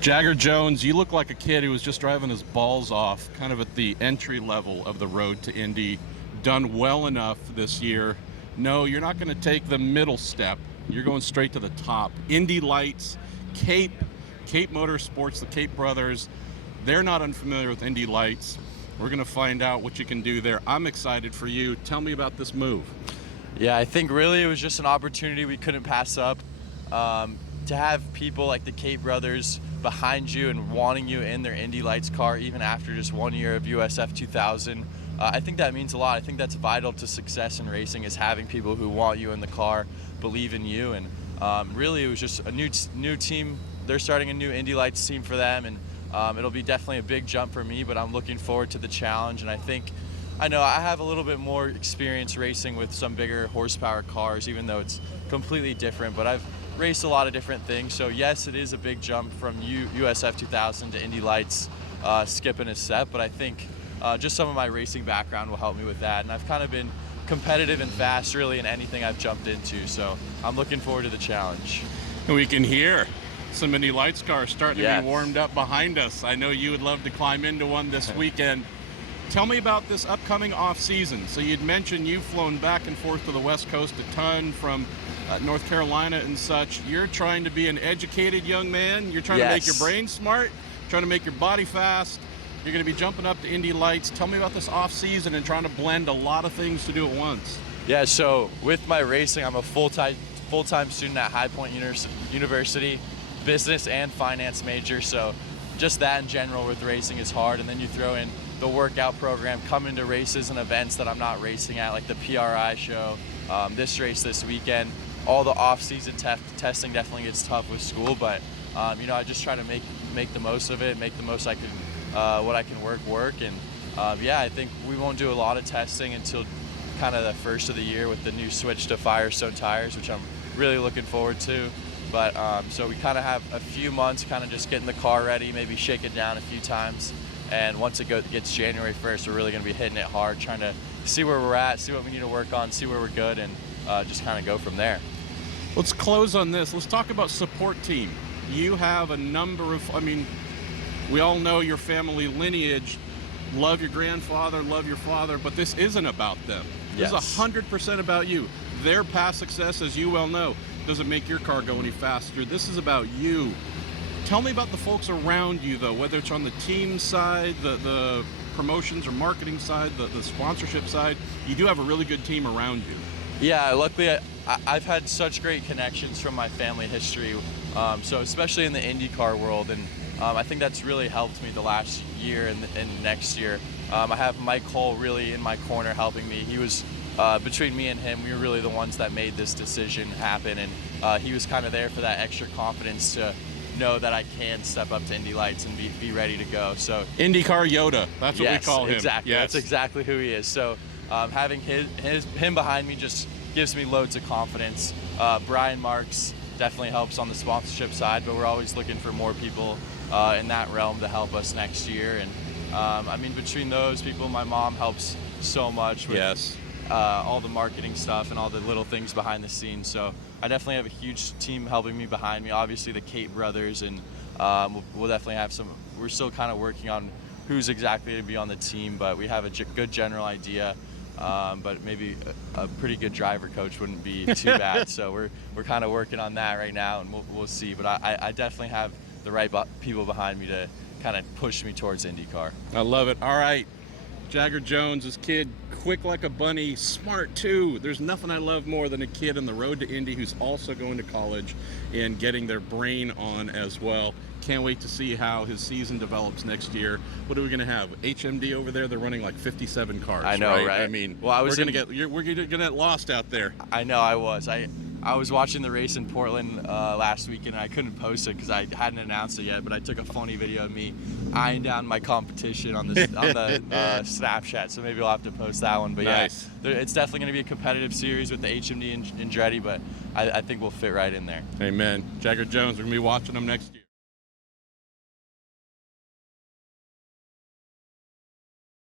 Jagger Jones, you look like a kid who was just driving his balls off, kind of at the entry level of the road to Indy. Done well enough this year. No, you're not going to take the middle step. You're going straight to the top. Indy Lights, Cape Motorsports, the Cape brothers. They're not unfamiliar with Indy Lights. We're going to find out what you can do there. I'm excited for you. Tell me about this move. Yeah, I think really it was just an opportunity we couldn't pass up. To have people like the Cape brothers behind you and wanting you in their Indy Lights car even after just 1 year of USF 2000, I think that means a lot. I think that's vital to success in racing, is having people who want you in the car, believe in you, and really it was just a new team. They're starting a new Indy Lights team for them, and it'll be definitely a big jump for me, but I'm looking forward to the challenge. And I know I have a little bit more experience racing with some bigger horsepower cars, even though it's completely different, but I've raced a lot of different things. So yes, it is a big jump from USF 2000 to Indy Lights, skipping a step, but I think just some of my racing background will help me with that. And I've kind of been competitive and fast really in anything I've jumped into, so I'm looking forward to the challenge. And we can hear some Indy Lights cars starting to be warmed up behind us. I know you would love to climb into one this weekend. Tell me about this upcoming off season. So you'd mentioned you've flown back and forth to the West Coast a ton from North Carolina and such. You're trying to be an educated young man. You're trying to make your brain smart, trying to make your body fast. You're going to be jumping up to Indy Lights. Tell me about this off season and trying to blend a lot of things to do at once. Yeah, so with my racing, I'm a full-time student at High Point University, business and finance major. So just that in general with racing is hard. And then you throw in the workout program, coming to races and events that I'm not racing at, like the PRI show, this race this weekend. All the off-season testing definitely gets tough with school, but you know, I just try to make the most of it, make the most I can, what I can work, and yeah, I think we won't do a lot of testing until kind of the first of the year with the new switch to Firestone tires, which I'm really looking forward to. But so we kind of have a few months, kind of just getting the car ready, maybe shake it down a few times. And once it gets January 1st, we're really going to be hitting it hard, trying to see where we're at, see what we need to work on, see where we're good, and just kind of go from there. Let's close on this. Let's talk about support team. You have a number of, I mean, we all know your family lineage. Love your grandfather, love your father, but this isn't about them. This is 100% about you. Their past success, as you well know, doesn't make your car go any faster. This is about you. Tell me about the folks around you, though, whether it's on the team side, the promotions or marketing side, the sponsorship side. You do have a really good team around you. Yeah, luckily I've had such great connections from my family history, so especially in the IndyCar world, and I think that's really helped me the last year and next year. I have Mike Hull really in my corner helping me. He was, between me and him, we were really the ones that made this decision happen, and he was kind of there for that extra confidence to know that I can step up to Indy Lights and be ready to go. So IndyCar Yoda, that's what we call him. Exactly. Yes. That's exactly who he is. So having him behind me just gives me loads of confidence. Brian Marks definitely helps on the sponsorship side, but we're always looking for more people in that realm to help us next year. And I mean, between those people, my mom helps so much with all the marketing stuff and all the little things behind the scenes. So I definitely have a huge team helping me behind me. Obviously the Cape brothers, and we'll definitely have some. We're still kind of working on who's exactly to be on the team, but we have a good general idea. But maybe a pretty good driver coach wouldn't be too bad. So we're kind of working on that right now, and we'll see. But I definitely have the right people behind me to kind of push me towards IndyCar. I love it. All right. Jagger Jones, this kid, quick like a bunny, smart too. There's nothing I love more than a kid on the road to Indy who's also going to college and getting their brain on as well. Can't wait to see how his season develops next year. What are we going to have? HMD over there, they're running like 57 cars. I know, right? I mean, well, we're going to get lost out there. I know, I was. I was watching the race in Portland last weekend, and I couldn't post it because I hadn't announced it yet, but I took a funny video of me eyeing down my competition on the Snapchat, so maybe I'll have to post that one. But nice. Yeah, it's definitely going to be a competitive series with the HMD and Andretti, but I think we'll fit right in there. Amen. Jagger Jones, we're going to be watching them next year.